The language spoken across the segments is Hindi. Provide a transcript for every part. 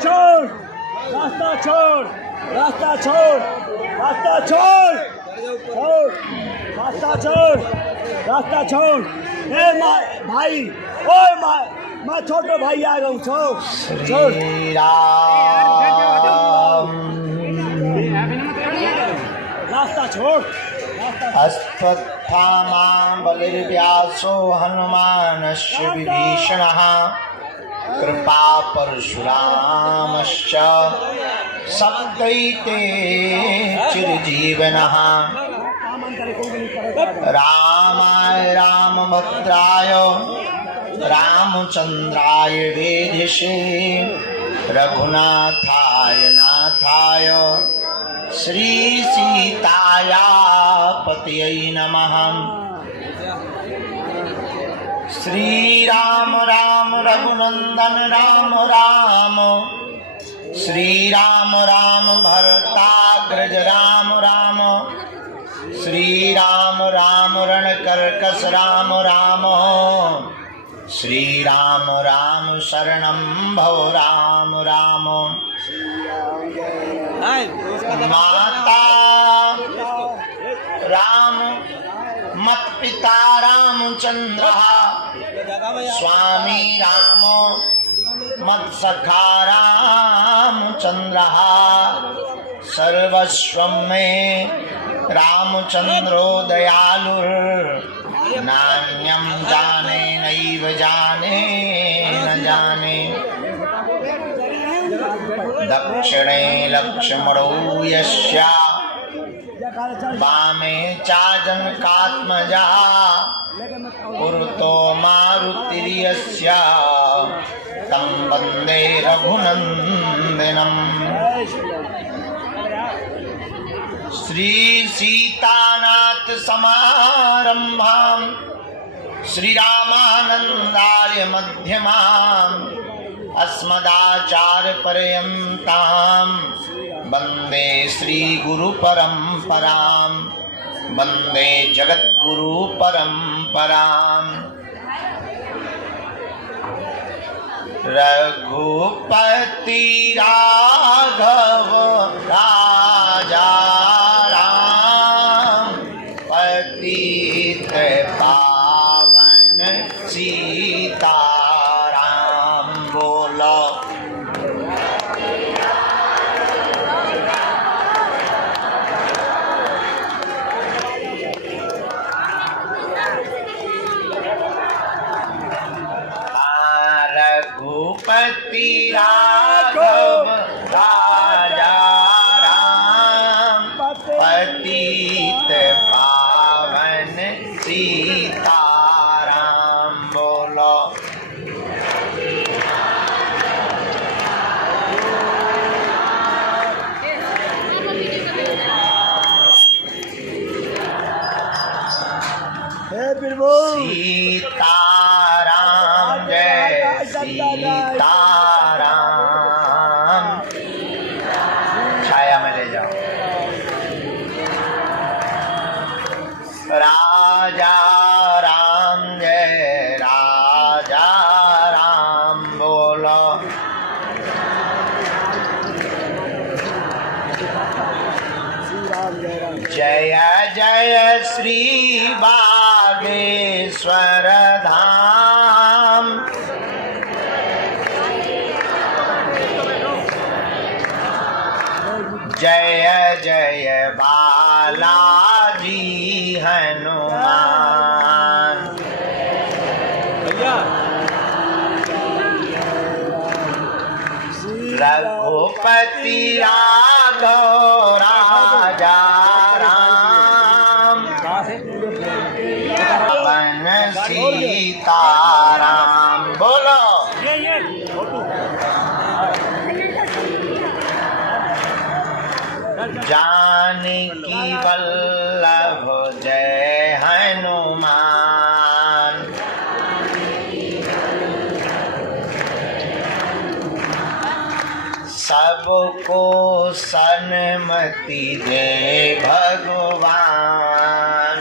छोड़, रास्ता छोड़, रास्ता छोड़, रास्ता छोड़, छोड़, रास्ता छोड़, रास्ता छोड़। ए भाई, ओए मैं छोटो भाई आ गया हूँ, छोड़, छोड़। श्री राम रास्ता छोड़। अश्वत्थामा बलिर्व्यासो हनुमानस्य विभीषणः कृपा परशुरामश्च सद्दैते चिरजीवनः। रामाय रामभद्राय रामचन्द्राय वेधसे रघुनाथाय नाथाय श्रीसीताया पतये नमः। श्री राम राम रघुनंदन राम राम, श्री राम राम भरताग्रज राम राम, श्री राम राम रणकर्कश राम राम, श्री राम राम शरणं भव राम राम। माता राम मत पिता रामचंद्र, स्वामी राम मत सखा रामचंद्र, सर्वस्वं मे रामचंद्रो दयालुर्, नान्यं जाने नैव जाने न जाने। दक्षिणे लक्ष्मणो यस्य वामे चाजनकात्मजा, पुरतो मारुतिर्यस्य तं वन्दे रघुनन्दनम्। श्री सीतानाथ समारंभां श्री रामानंदार्य मध्यमाम् अस्मदाचार्य पर्यन्तां वन्दे श्री गुरु परंपरां, वन्दे जगद्गुरु परंपरां। रघुपति राघव राजा राम, पतित पावन सीताराम। बोलो रघुपति राघव राजा राम, पतित पावन सीताराम। बोलो सीताराम जय सीताराम। छाया में ले जाओ। राजा राम जय राजा राम। बोलो जय जय श्री बागेश्वर धाम, जय जय बालाजी हनुमान। रघुपति राघव राजा राम, पवन सीताराम। बोलो जानकी वल्लभ जय हनुमान, सबको सन्मति दे भगवान।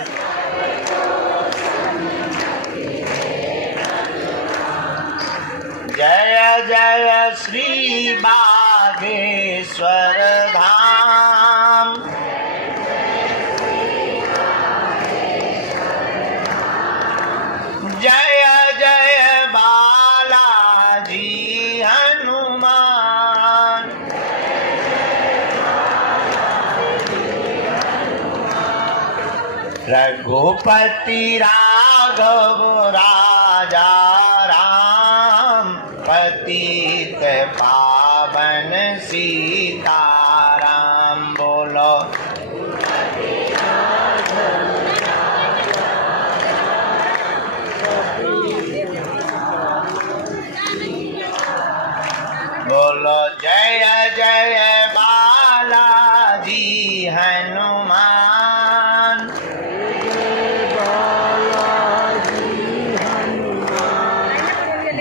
जय जय श्री बागेश्वर धाम। जय जय बालाजी हनुमान। रघुपति राघव राजा राम, पतित पावन सीताराम। बोलो बोलो जय जय बालाजी हनुमान।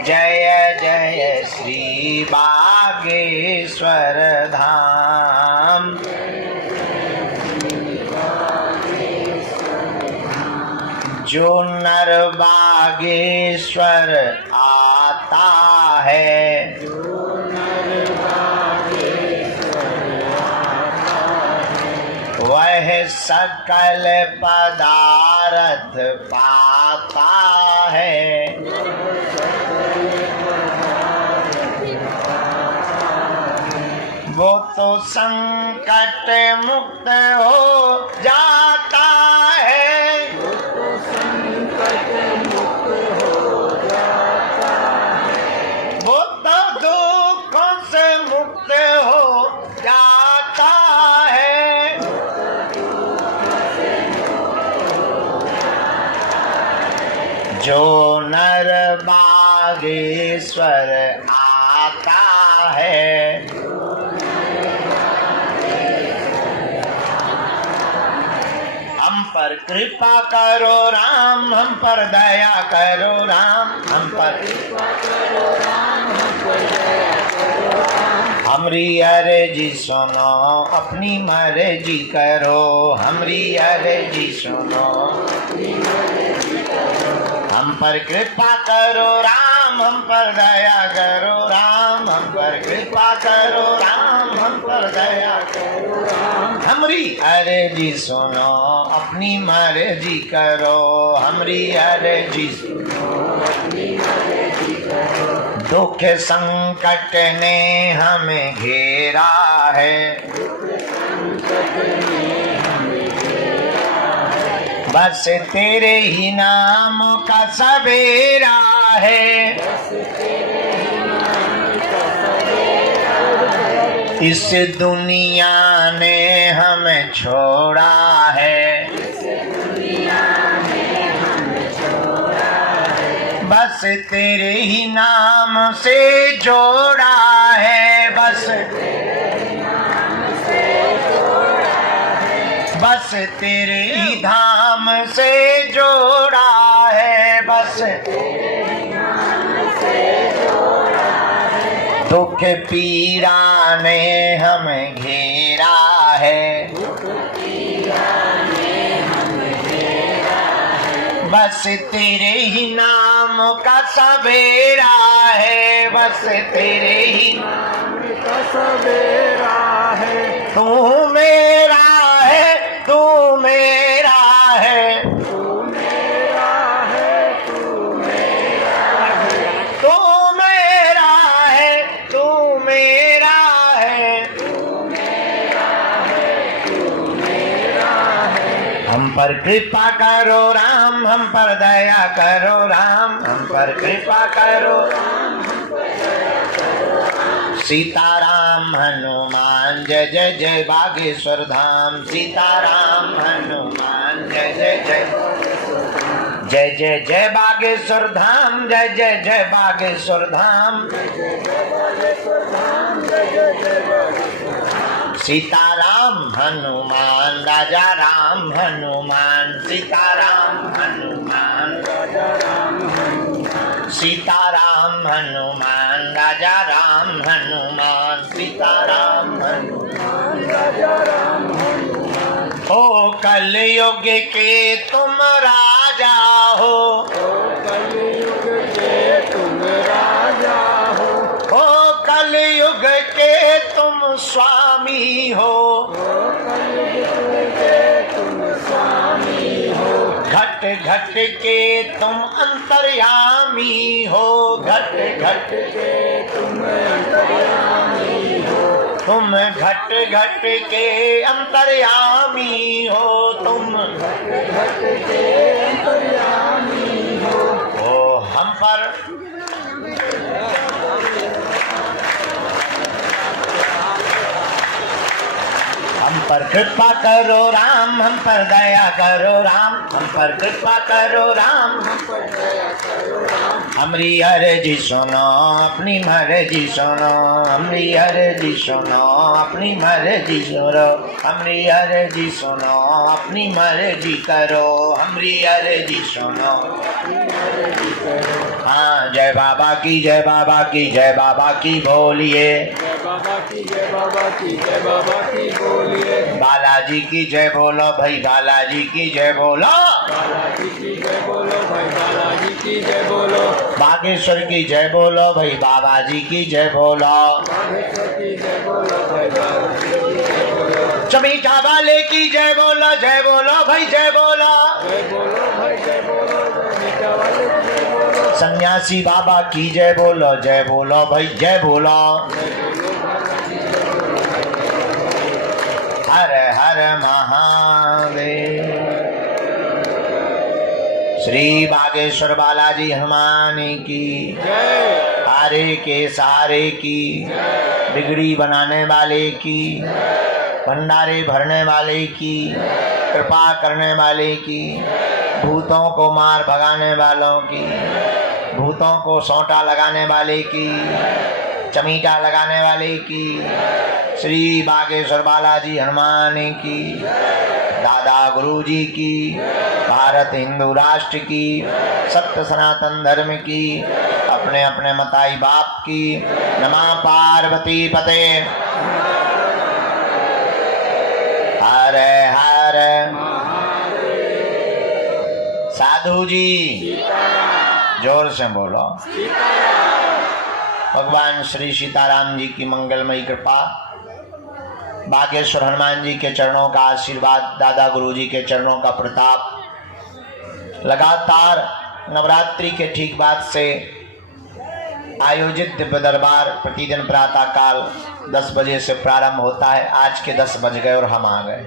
जय जय श्री बागेश्वर धाम। जो नर बागेश्वर आता है, वह सकल पदार्थ पाता है। वो तो संकट मुक्त हो जाता है। वो तो दुखों से मुक्त हो जाता है। जो नर बागेश्वर आता है, हम पर कृपा करो राम, हम पर दया करो राम, हम पर हमरी अर्जी सुनो, अपनी मर्जी करो। हमरी अर्जी सुनो, हम पर कृपा करो राम, हम पर दया करो राम, हम पर कृपा करो राम, हम पर दया करो राम। हमरी अर्जी सुनो, अपनी मर्जी करो। हमरी अर्जी सुनो, अपनी मर्जी करो। दुख संकट ने हमें घेरा है, बस तेरे ही नाम का सवेरा है। इस दुनिया ने हमें छोड़ा है, बस तेरे ही नाम से जोड़ा है। बस तेरे ही धाम से जोड़ा है। बस दुख पीड़ा ने हमें घेरा है, बस तेरे ही नाम का सवेरा है। बस तेरे ही नाम का सवेरा है। तू मेरा है, तू मेरा है, तू मेरा है, तू मेरा है, तू मेरा है, तू मेरा है, तू मेरा है, तू मेरा है। हम पर कृपा करो राम, हम पर दया करो राम, हम पर कृपा करो राम। सीताराम हनुमान जय जय जय बागेश्वर धाम। सीताराम हनुमान जय जय जय जय जय जय बागेश्वर धाम। जय जय जय बागेश्वर धाम। सीताराम हनुमान राजा राम हनुमान। सीताराम हनुमान राजा राम हनुमान। सीताराम हनुमान राजा राम हनुमान। सीताराम हनुमान राजा राम हनुमान। हो कलयुग के तुम राजा हो, कलयुग के तुम राजा हो। कलयुग के तुम स्वामी हो, घट घट के तुम अंतर्यामी हो, घट घट के तुम घट घट के अंतर्यामी हो, तुम ओ हम पर कृपा करो राम, हम पर दया करो राम, हम पर कृपा करो राम, हमारी अर्जी सुनो अपनी मर्जी सुनो, हमारी अर्जी सुनो अपनी मर्जी सुनो, हमारी अर्जी सुनो अपनी मर्जी करो, हमारी अर्जी सुनो। हाँ, जय बाबा की, जय बाबा की, जय बाबा की बोलिए, जय बाबा की, जय बाबा की, जय बाबा की बोलिए, बालाजी की जय बोलो भाई, बालाजी की जय बोलो, बालाजी की जय बोलो भाई, बालाजी की जय बोलो, बागेश्वर की जय बोलो भाई, बाबा जी की जय बोलो, बागेश्वर की जय बोलो भाई, बालाजी की जय बोलो, चमीठा वाले की जय बोलो, जय बोलो भाई, जय बोलो, जय बोलो भाई, जय बोलो, मीठा वाले की जय बोलो, सन्यासी बाबा की जय बोलो, जय बोलो भाई, जय बोलो, हर हर महादेव। श्री बागेश्वर बालाजी हनुमान की जय, हारे के सहारे की, बिगड़ी बनाने वाले की, भंडारे भरने वाले की, कृपा करने वाले की, भूतों को मार भगाने वालों की, भूतों को सोंटा लगाने वाले की, चमीटा लगाने वाले की, श्री बागेश्वर बालाजी हनुमान की, दादा गुरु जी की, भारत हिंदू राष्ट्र की, सत्य सनातन धर्म की, अपने अपने मताई बाप की। नमः पार्वती पते, हर हर साधु जी, जोर से बोलो। भगवान श्री सीताराम जी की मंगलमयी कृपा, बागेश्वर हनुमान जी के चरणों का आशीर्वाद, दादा गुरु जी के चरणों का प्रताप, लगातार नवरात्रि के ठीक बाद से आयोजित दिव्य दरबार प्रतिदिन प्रातः काल 10 बजे से प्रारंभ होता है। आज के 10 बज गए और हम आ गए।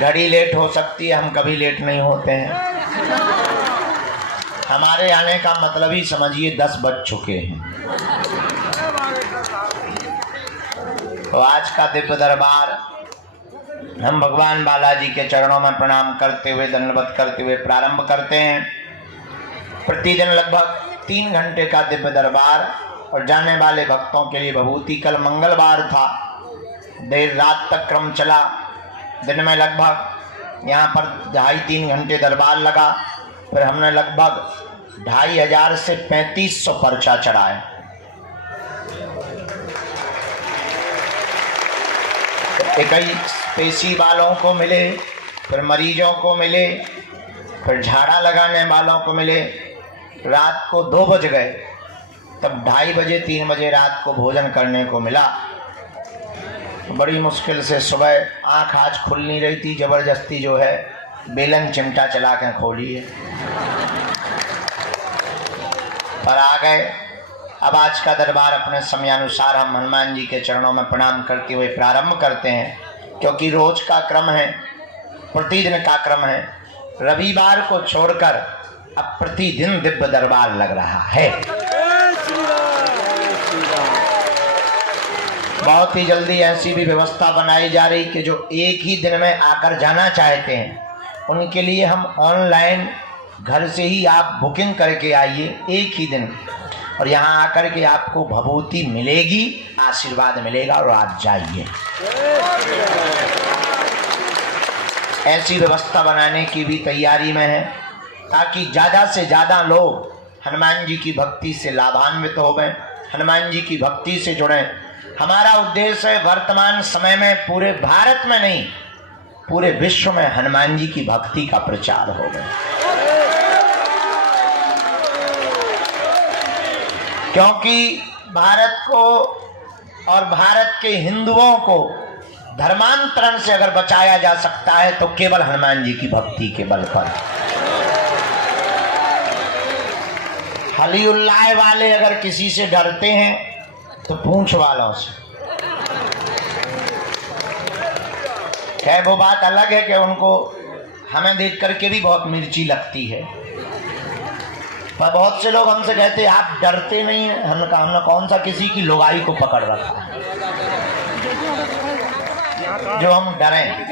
घड़ी लेट हो सकती है, हम कभी लेट नहीं होते हैं। हमारे आने का मतलब ही समझिए 10 बज चुके हैं। तो आज का दिव्य दरबार हम भगवान बालाजी के चरणों में प्रणाम करते हुए, दंडवत करते हुए प्रारंभ करते हैं। प्रतिदिन लगभग 3 घंटे का दिव्य दरबार और जाने वाले भक्तों के लिए भभूति। कल मंगलवार था, देर रात तक क्रम चला। दिन में लगभग यहाँ पर 2.5-3 घंटे दरबार लगा। फिर हमने लगभग 2500 से 3500 पर्चा चढ़ाए। कई पेशी वालों को मिले, फिर मरीजों को मिले, फिर झाड़ा लगाने वालों को मिले। रात को 2 बज गए, तब 2:30 बजे 3 बजे रात को भोजन करने को मिला। बड़ी मुश्किल से सुबह आँख आज खुल नहीं रही थी, जबरदस्ती जो है बेलन चिमटा चला के खोली है, पर आ गए। अब आज का दरबार अपने समयानुसार हम हनुमान जी के चरणों में प्रणाम करते हुए प्रारंभ करते हैं, क्योंकि रोज का क्रम है, प्रतिदिन का क्रम है। रविवार को छोड़कर अब प्रतिदिन दिव्य दरबार लग रहा है। बहुत ही जल्दी ऐसी भी व्यवस्था बनाई जा रही कि जो एक ही दिन में आकर जाना चाहते हैं, उनके लिए हम ऑनलाइन घर से ही आप बुकिंग करके आइए एक ही दिन, और यहाँ आकर के आपको भभूति मिलेगी, आशीर्वाद मिलेगा और आप जाइए। ऐसी व्यवस्था बनाने की भी तैयारी में है, ताकि ज़्यादा से ज़्यादा लोग हनुमान जी की भक्ति से लाभान्वित हो गए, हनुमान जी की भक्ति से जुड़ें। हमारा उद्देश्य है वर्तमान समय में पूरे भारत में नहीं, पूरे विश्व में हनुमान जी की भक्ति का प्रचार हो गया। क्योंकि भारत को और भारत के हिंदुओं को धर्मांतरण से अगर बचाया जा सकता है तो केवल हनुमान जी की भक्ति के बल पर। हलीउल्लाह वाले अगर किसी से डरते हैं तो पूंछ वालों से। खैर वो बात अलग है कि उनको हमें देख करके भी बहुत मिर्ची लगती है, पर बहुत से लोग हमसे कहते हैं आप डरते नहीं हैं। हमने कहा हमने कौन सा किसी की लुगाई को पकड़ रखा है जो हम डरें।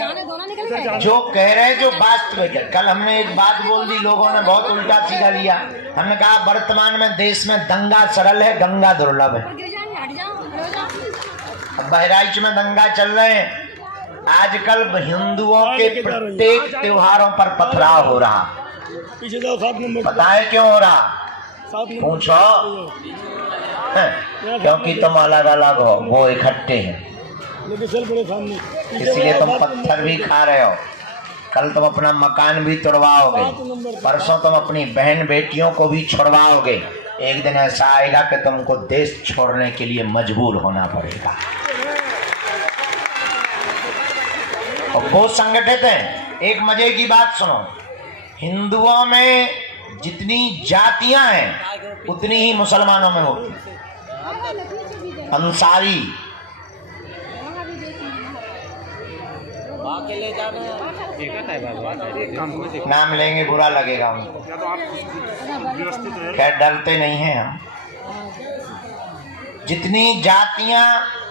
जो कह रहे हैं जो वास्तविक है। कल हमने एक बात बोल दी, लोगों ने बहुत उल्टा सीधा लिया। हमने कहा वर्तमान में देश में दंगा सरल है, गंगा दुर्लभ है। अब बहराइच में दंगा चल रहे हैं। आजकल हिंदुओं के प्रत्येक त्योहारों पर पथराव हो रहा। पता है क्यों हो रहा? पूछो। क्योंकि तुम अलग अलग हो, वो इकट्ठे हैं, इसलिए तुम पत्थर भी खा रहे हो। कल तुम अपना मकान भी तोड़वाओगे, परसों तुम अपनी बहन बेटियों को भी छुड़वाओगे। एक दिन ऐसा आएगा कि तुमको देश छोड़ने के लिए मजबूर होना पड़ेगा। और वो संगठित हैं। एक मजे की बात सुनो, हिंदुओं में जितनी जातियां हैं उतनी ही मुसलमानों में होती। अंसारी, नाम लेंगे बुरा लगेगा उनको, खैर डरते नहीं हैं हम। जितनी जातियां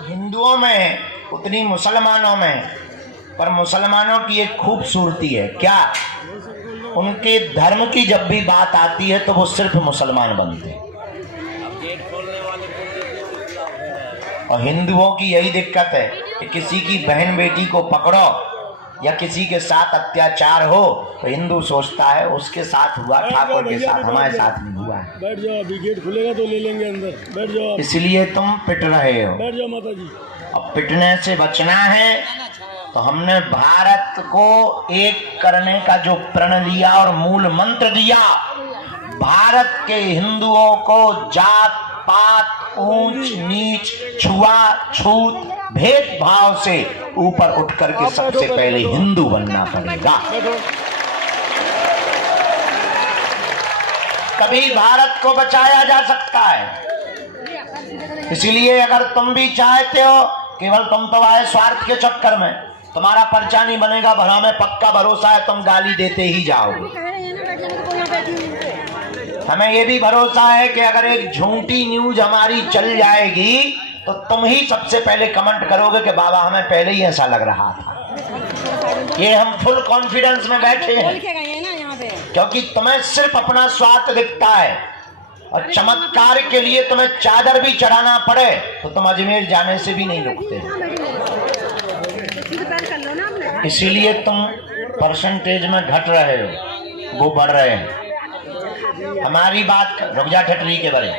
हिंदुओं में हैं उतनी मुसलमानों में हैं। पर मुसलमानों की एक खूबसूरती है, क्या? उनके धर्म की जब भी बात आती है तो वो सिर्फ मुसलमान बनते हैं। और हिंदुओं की यही दिक्कत है कि किसी की बहन बेटी को पकड़ो या किसी के साथ अत्याचार हो तो हिंदू सोचता है उसके साथ हुआ, ठाकुर के साथ, हमारे साथ नहीं हुआ है। बैठ जाओ, अभी गेट खुलेगा तो ले लेंगे अंदर। बैठ जाओ। इसलिए तुम पिट रहे हो। बैठ जाओ माता जी। अब पिटने से बचना है तो हमने भारत को एक करने का जो प्रण लिया और मूल मंत्र दिया, भारत के हिंदुओं को जात पात, ऊंच नीच, छुआछूत, भेदभाव से ऊपर उठ करके सबसे पहले हिंदू बनना पड़ेगा। तभी भारत को बचाया जा सकता है। इसलिए अगर तुम भी चाहते हो, केवल तुम तो आए स्वार्थ के चक्कर में, तुम्हारा पर्चा नहीं बनेगा, भरा में पक्का भरोसा है तुम गाली देते ही जाओगे। हमें ये भी भरोसा है कि अगर एक झूठी न्यूज हमारी चल जाएगी तो तुम ही सबसे पहले कमेंट करोगे कि बाबा हमें पहले ही ऐसा लग रहा था। ये हम फुल कॉन्फिडेंस में बैठे हैं क्योंकि तुम्हें सिर्फ अपना स्वार्थ दिखता है और चमत्कार के लिए तुम्हें चादर भी चढ़ाना पड़े तो तुम अजमेर जाने से भी नहीं रुकते। इसीलिए तुम परसेंटेज में घट रहे हो, वो बढ़ रहे हैं। हमारी बात रुक जा ठटरी के बारे,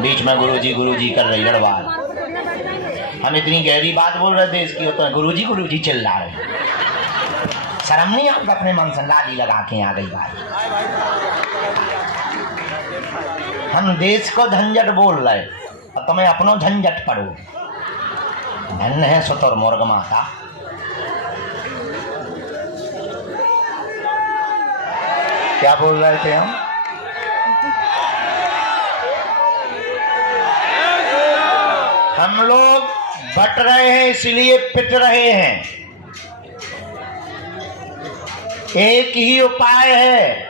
बीच में गुरुजी कर रही लड़वार। हम इतनी गहरी बात बोल रहे थे इसकी, तो गुरुजी चिल्ला रहे। शर्म नहीं आपको? अपने मन से लाली लगा के आ गई बात। हम देश को झंझट बोल रहे और तुम्हें अपनो झंझट पड़ो। धन है सुतोर मोर्ग माता। क्या बोल रहे थे हम? हम लोग बट रहे हैं इसलिए पिट रहे हैं। एक ही उपाय है,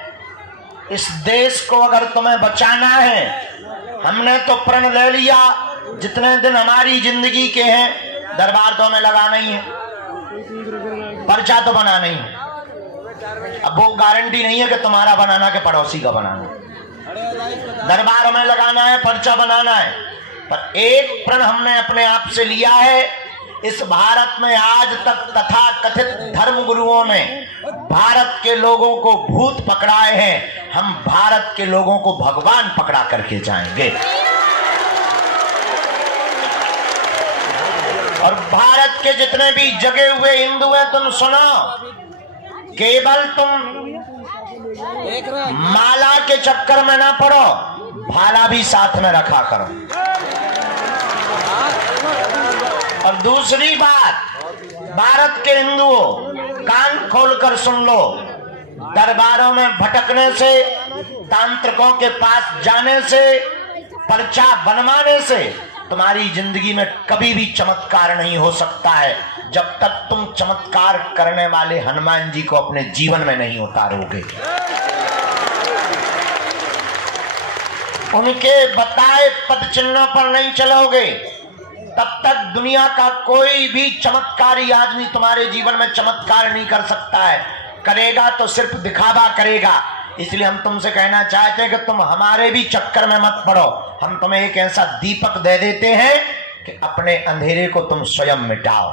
इस देश को अगर तुम्हें बचाना है, हमने तो प्रण ले लिया जितने दिन हमारी जिंदगी के हैं दरबार तो हमें लगाना ही है, पर्चा तो बनाना ही है। अब वो गारंटी नहीं है कि तुम्हारा बनाना के पड़ोसी का बनाना। दरबार हमें लगाना है, पर्चा बनाना है, पर एक प्रण हमने अपने आप से लिया है। इस भारत में आज तक तथा कथित धर्म गुरुओं ने भारत के लोगों को भूत पकड़ाए हैं, हम भारत के लोगों को भगवान पकड़ा करके जाएंगे। और भारत के जितने भी जगे हुए हिंदू हैं, तुम सुनो, केवल तुम माला के चक्कर में ना पड़ो, भाला भी साथ में रखा करो। और दूसरी बात, भारत के हिंदुओं कान खोलकर सुन लो, दरबारों में भटकने से, तांत्रिकों के पास जाने से, पर्चा बनवाने से तुम्हारी जिंदगी में कभी भी चमत्कार नहीं हो सकता है, जब तक तुम चमत्कार करने वाले हनुमान जी को अपने जीवन में नहीं उतारोगे। उनके बताए पद चिन्हों पर नहीं चलोगे, तब तक दुनिया का कोई भी चमत्कारी आदमी तुम्हारे जीवन में चमत्कार नहीं कर सकता है। करेगा तो सिर्फ दिखावा करेगा। इसलिए हम तुमसे कहना चाहते हैं कि तुम हमारे भी चक्कर में मत पड़ो। हम तुम्हें एक ऐसा दीपक दे देते हैं कि अपने अंधेरे को तुम स्वयं मिटाओ।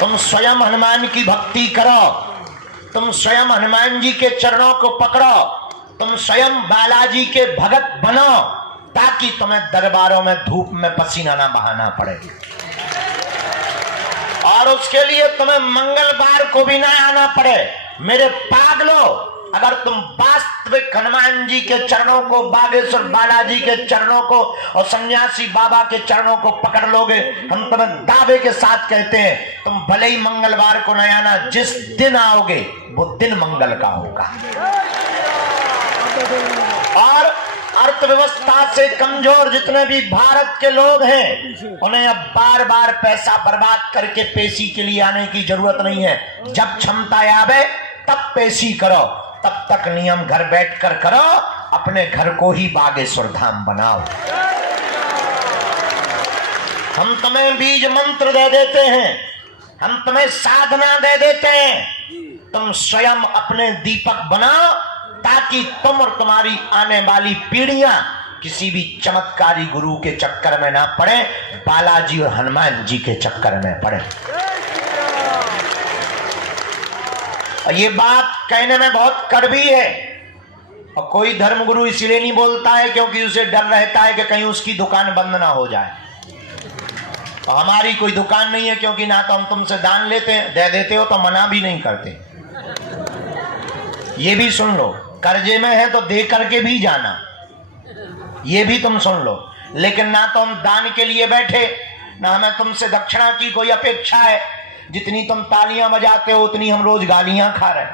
तुम स्वयं हनुमान की भक्ति करो, तुम स्वयं हनुमान जी के चरणों को पकड़ो, तुम स्वयं बालाजी के भगत बनो, ताकि तुम्हें दरबारों में धूप में पसीना ना बहाना पड़े। और उसके लिए तुम्हें मंगलवार को भी ना आना पड़े। मेरे पागलों, अगर तुम वास्तविक हनुमान जी के चरणों को, बागेश्वर बालाजी के चरणों को और सन्यासी बाबा के चरणों को पकड़ लोगे, हम तुम्हें दावे के साथ कहते हैं, तुम भले ही मंगलवार को न आना, जिस दिन आओगे वो दिन मंगल का होगा। और अर्थव्यवस्था से कमजोर जितने भी भारत के लोग हैं, उन्हें अब बार बार पैसा बर्बाद करके पेशी के लिए आने की जरूरत नहीं है। जब क्षमता आवे तब पेशी करो, तब तक नियम घर बैठकर करो, अपने घर को ही बागेश्वर धाम बनाओ। हम तुम्हें बीज मंत्र दे देते हैं, हम तुम्हें साधना दे देते हैं, तुम स्वयं अपने दीपक बनाओ, ताकि तुम और तुम्हारी आने वाली पीढ़ियां किसी भी चमत्कारी गुरु के चक्कर में ना पड़े, बालाजी और हनुमान जी के चक्कर में पड़े। और ये बात कहने में बहुत कड़वी है, और कोई धर्मगुरु इसलिए नहीं बोलता है क्योंकि उसे डर रहता है कि कहीं उसकी दुकान बंद ना हो जाए। और हमारी कोई दुकान नहीं है, क्योंकि ना तो हम तुमसे दान लेते हैं, दे देते हो तो मना भी नहीं करते। ये भी सुन लो, कर्जे में है तो दे करके भी जाना, ये भी तुम सुन लो। लेकिन ना तो हम दान के लिए बैठे, ना हमें तुमसे दक्षिणा की कोई अपेक्षा है। जितनी तुम तालियां बजाते हो उतनी हम रोज गालियां खा रहे हैं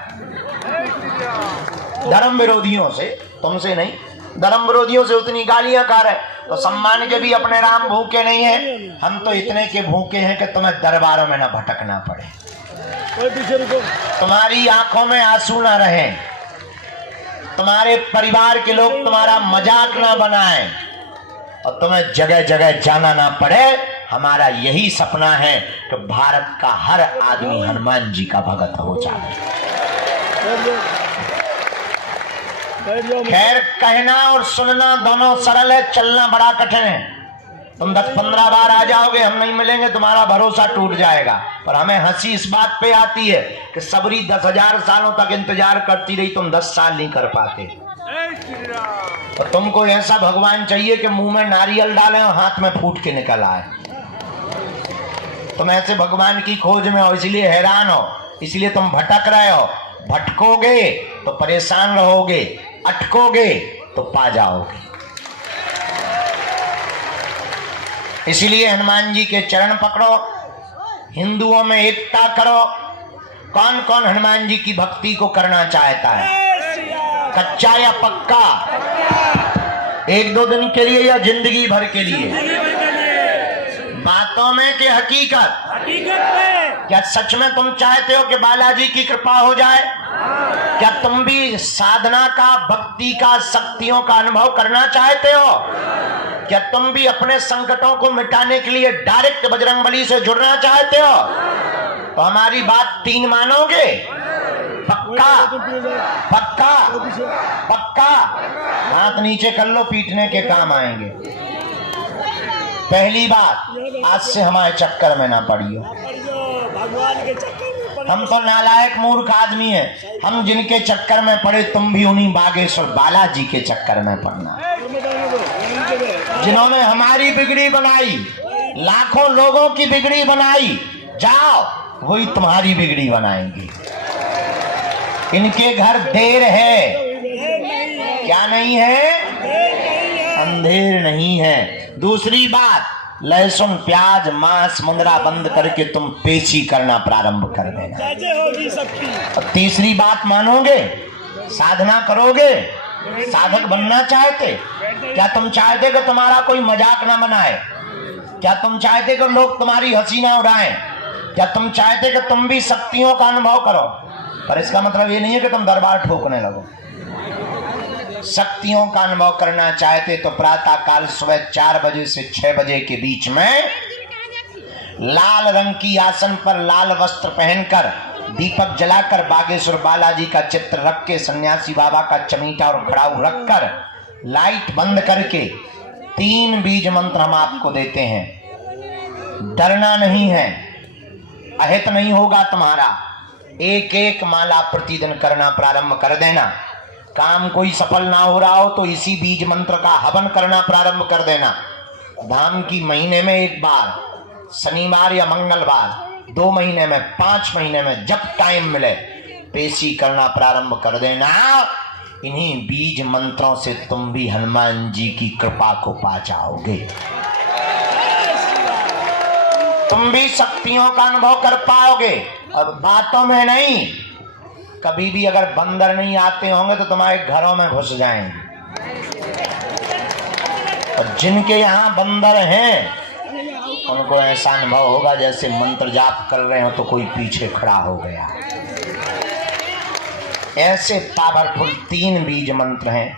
धर्म विरोधियों से, तुमसे नहीं, धर्म विरोधियों से उतनी गालियां खा रहे। तो सम्मान के भी अपने राम भूखे नहीं है, हम तो इतने के भूखे हैं कि तुम्हें दरबारों में ना भटकना पड़े, तुम्हारी आंखों में आंसू ना रहे, तुम्हारे परिवार के लोग तुम्हारा मजाक ना बनाएं, और तुम्हें जगह जगह जाना ना पड़े। हमारा यही सपना है कि भारत का हर आदमी हनुमान जी का भगत हो जाए। खैर, कहना और सुनना दोनों सरल है, चलना बड़ा कठिन है। तुम 10-15 बार आ जाओगे, हम नहीं मिलेंगे, तुम्हारा भरोसा टूट जाएगा। पर हमें हंसी इस बात पे आती है कि सबरी 10,000 सालों तक इंतजार करती रही, तुम 10 साल नहीं कर पाते। तो तुमको ऐसा भगवान चाहिए कि मुंह में नारियल डालें और हाथ में फूट के निकल आए। तुम ऐसे भगवान की खोज में हो, इसलिए हैरान हो, इसलिए तुम भटक रहे हो। भटकोगे तो परेशान रहोगे, अटकोगे तो पा जाओगे। इसलिए हनुमान जी के चरण पकड़ो, हिंदुओं में एकता करो। कौन कौन हनुमान जी की भक्ति को करना चाहता है, कच्चा या पक्का, 1-2 दिन के लिए या जिंदगी भर के लिए? बातों में कि हकीकत? क्या सच में तुम चाहते हो कि बालाजी की कृपा हो जाए? क्या तुम भी साधना का, भक्ति का, शक्तियों का अनुभव करना चाहते हो? क्या तुम भी अपने संकटों को मिटाने के लिए डायरेक्ट बजरंगबली से जुड़ना चाहते हो? तो हमारी बात 3 मानोगे? पक्का पक्का पक्का? हाथ नीचे कर लो, पीटने के काम आएंगे। पहली बात, आज से हमारे चक्कर में ना पड़ियो। भगवान के चक्कर में हम तो नालायक मूर्ख आदमी हैं, हम जिनके चक्कर में पड़े तुम भी उन्हीं बागेश्वर बालाजी के चक्कर में पड़ना। जिन्होंने हमारी बिगड़ी बनाई, लाखों लोगों की बिगड़ी बनाई, जाओ वही तुम्हारी बिगड़ी बनाएंगे। इनके घर देर है, क्या नहीं है, अंधेर नहीं है। दूसरी बात, लहसुन प्याज मांस मुंदरा बंद करके तुम पेशी करना प्रारंभ कर देना। जय होगी सबकी। और तीसरी बात मानोगे, साधना करोगे, साधक बनना चाहते? क्या तुम चाहते कि तुम्हारा कोई मजाक ना बनाए? क्या तुम चाहते कि लोग तुम्हारी हंसी ना उड़ाएं? क्या तुम चाहते कि तुम भी शक्तियों का अनुभव करो? पर इसका मतलब ये नहीं है कि तुम दरबार ठोकने लगो। शक्तियों का अनुभव करना चाहते तो प्रातः काल सुबह 4 बजे से 6 बजे के बीच में लाल रंग की आसन पर लाल वस्त्र पहनकर दीपक जलाकर बागेश्वर बालाजी का चित्र रख के सन्यासी बाबा का चमीटा और खड़ाऊ रखकर लाइट बंद करके 3 बीज मंत्र हम आपको देते हैं। डरना नहीं है, अहित नहीं होगा तुम्हारा। एक एक माला प्रतिदिन करना प्रारंभ कर देना। काम कोई सफल ना हो रहा हो तो इसी बीज मंत्र का हवन करना प्रारंभ कर देना। धाम की महीने में एक बार, शनिवार या मंगलवार, 2 महीने में, 5 महीने में, जब टाइम मिले पेशी करना प्रारंभ कर देना। इन्हीं बीज मंत्रों से तुम भी हनुमान जी की कृपा को पा जाओगे। तुम भी शक्तियों का अनुभव कर पाओगे। और बातों में नहीं, कभी भी अगर बंदर नहीं आते होंगे तो तुम्हारे घरों में घुस जाएंगे। और जिनके यहाँ बंदर हैं उनको ऐसा अनुभव होगा जैसे मंत्र जाप कर रहे हो तो कोई पीछे खड़ा हो गया। ऐसे पावरफुल 3 बीज मंत्र हैं।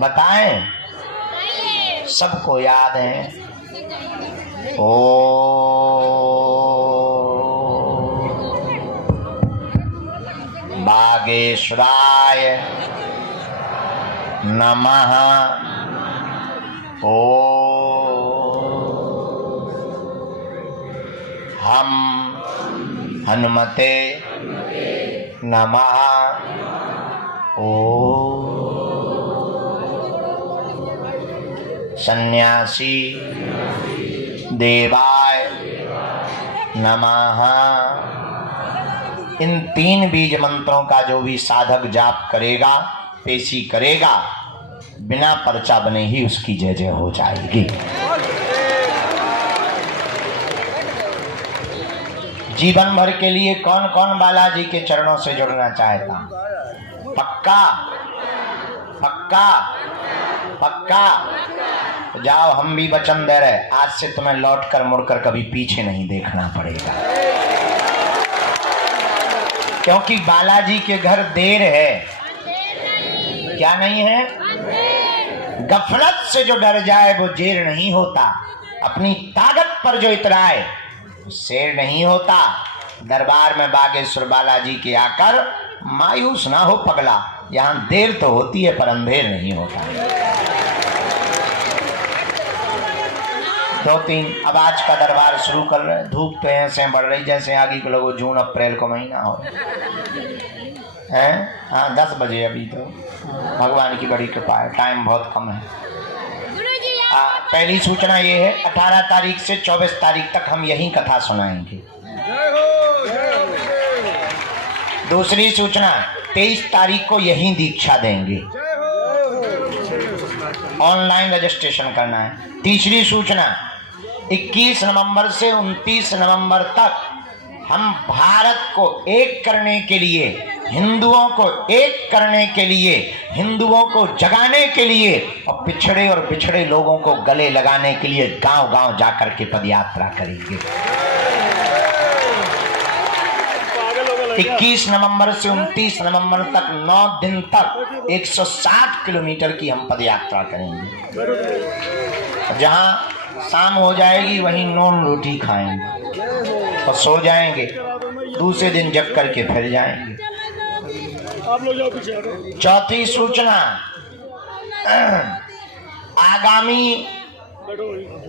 बताएं, सबको याद है। बागेश्वराय नमः। हम हनुमते नमः। सन्यासी देवाय नमः। इन 3 बीज मंत्रों का जो भी साधक जाप करेगा, पेशी करेगा, बिना पर्चा बने ही उसकी जय जय हो जाएगी। जीवन भर के लिए कौन कौन बालाजी के चरणों से जुड़ना चाहता? पक्का पक्का पक्का? तो जाओ, हम भी वचन दे रहे, आज से तुम्हें लौटकर मुड़कर कभी पीछे नहीं देखना पड़ेगा। क्योंकि बालाजी के घर देर है, क्या नहीं है? गफलत से जो डर जाए वो जेर नहीं होता। अपनी ताकत पर जो इतराए शेर नहीं होता। दरबार में बागेश्वर बालाजी के आकर मायूस ना हो पगला। यहाँ देर तो होती है पर अंधेर नहीं होता। 2-3 अब आज का दरबार शुरू कर रहे हैं। धूप तो ऐसे बढ़ रही जैसे आगे के लोगों जून अप्रैल को महीना हो है। हाँ, 10 बजे अभी तो भगवान की बड़ी कृपा है, टाइम बहुत कम है। पहली सूचना ये है, 18 तारीख से 24 तारीख तक हम यही कथा सुनाएंगे। दूसरी सूचना, 23 तारीख को यही दीक्षा देंगे। ऑनलाइन रजिस्ट्रेशन करना है। तीसरी सूचना, 21 नवंबर से 29 नवंबर तक हम भारत को एक करने के लिए, हिंदुओं को एक करने के लिए, हिंदुओं को जगाने के लिए और पिछड़े और बिछड़े लोगों को गले लगाने के लिए गांव-गांव जाकर के पदयात्रा करेंगे। 21 नवंबर से 29 नवंबर तक 9 दिन तक 160 किलोमीटर की हम पदयात्रा करेंगे। जहां शाम हो जाएगी वहीं नॉन रोटी खाएंगे और सो जाएंगे। दूसरे दिन जग करके फिर जाएंगे। आप लोग जाओ पीछे। चौथी सूचना, आगामी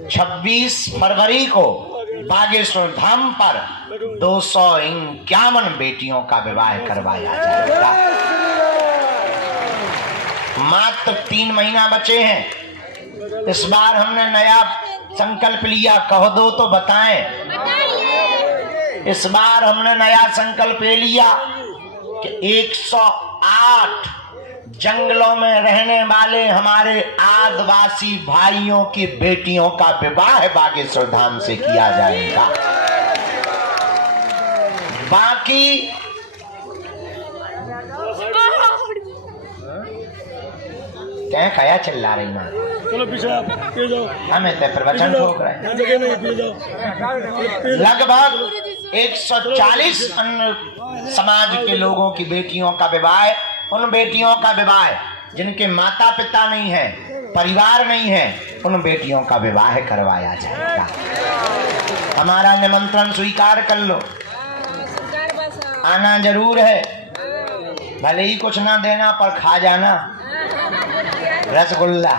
26 फरवरी को बागेश्वर धाम पर 251 बेटियों का विवाह करवाया जाएगा। मात्र 3 महीना बचे हैं। इस बार हमने नया संकल्प लिया, कह दो तो बताएं। इस बार हमने नया संकल्प ले लिया कि 108 जंगलों में रहने वाले हमारे आदिवासी भाइयों की बेटियों का विवाह बागेश्वर धाम से किया जाएगा। बाकी क्या खाया चिल्ला रही माँ? चलो पीछे आप पीछे जाओ, हमें तो प्रवचन ठोक रहे हैं। यहाँ जगह नहीं, पीछे जाओ। लगभग 140 अन्य समाज के लोगों की बेटियों का विवाह, उन बेटियों का विवाह जिनके माता पिता नहीं है, परिवार नहीं है, उन बेटियों का विवाह करवाया जाएगा। हमारा निमंत्रण स्वीकार कर लो, आना जरूर है। भले ही कुछ ना देना पर खा जाना रसगुल्ला।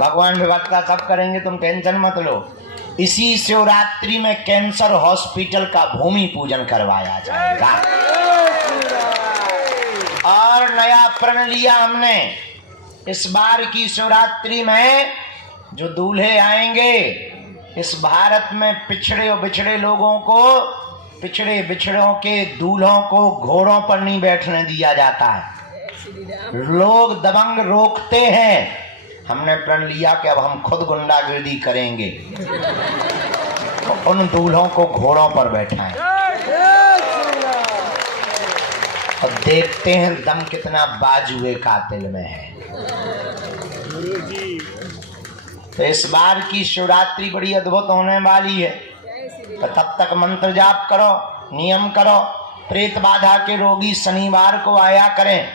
भगवान व्यवस्था सब करेंगे, तुम टेंशन मत लो। इसी शिवरात्रि में कैंसर हॉस्पिटल का भूमि पूजन करवाया जाएगा। और नया प्रण लिया हमने, इस बार की शिवरात्रि में जो दूल्हे आएंगे, इस भारत में पिछड़े और बिछड़े लोगों को, पिछड़े बिछड़ों के दूल्हों को घोड़ों पर नहीं बैठने दिया जाता है। लोग दबंग रोकते हैं। हमने प्रण लिया कि अब हम खुद गुंडागिर्दी करेंगे, उन दूल्हों को घोड़ों पर बैठाएं और देखते हैं दम कितना बाजुए कातिल में है। तो इस बार की शिवरात्रि बड़ी अद्भुत होने वाली है। तो तब तक मंत्र जाप करो, नियम करो। प्रेत बाधा के रोगी शनिवार को आया करें,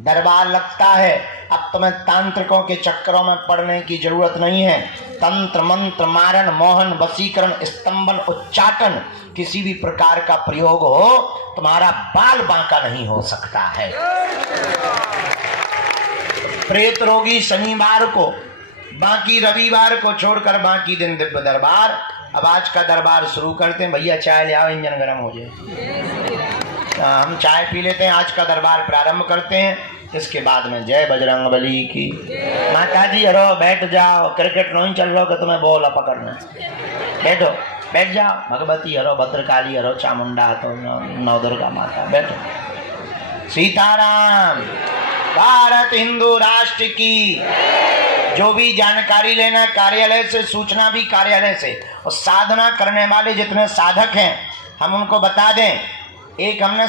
दरबार लगता है। अब तुम्हें तांत्रिकों के चक्करों में पड़ने की जरूरत नहीं है। तंत्र मंत्र मारण मोहन वशीकरण स्तंभन उच्चाटन किसी भी प्रकार का प्रयोग हो, तुम्हारा बाल बांका नहीं हो सकता है। प्रेत रोगी शनिवार को, बाकी रविवार को छोड़कर बाकी दिन दिव्य दरबार। अब आज का दरबार शुरू करते हैं। भैया चाय ले आओ, इंजन गर्म हो जाए। हम चाय पी लेते हैं, आज का दरबार प्रारंभ करते हैं। इसके बाद में जय बजरंग बली की। माता जी हरो बैठ जाओ, क्रिकेट नहीं चल रहा कि तुम्हें बॉल पकड़ना। बैठो, बैठ जाओ। भगवती हरो, भद्रकाली हरो, चामुंडा तो नवदुर्गा माता, बैठो। सीताराम। भारत हिंदू राष्ट्र की। जो भी जानकारी लेना कार्यालय से, सूचना भी कार्यालय से, और साधना करने वाले जितने साधक हैं हम उनको बता दें। एक हमने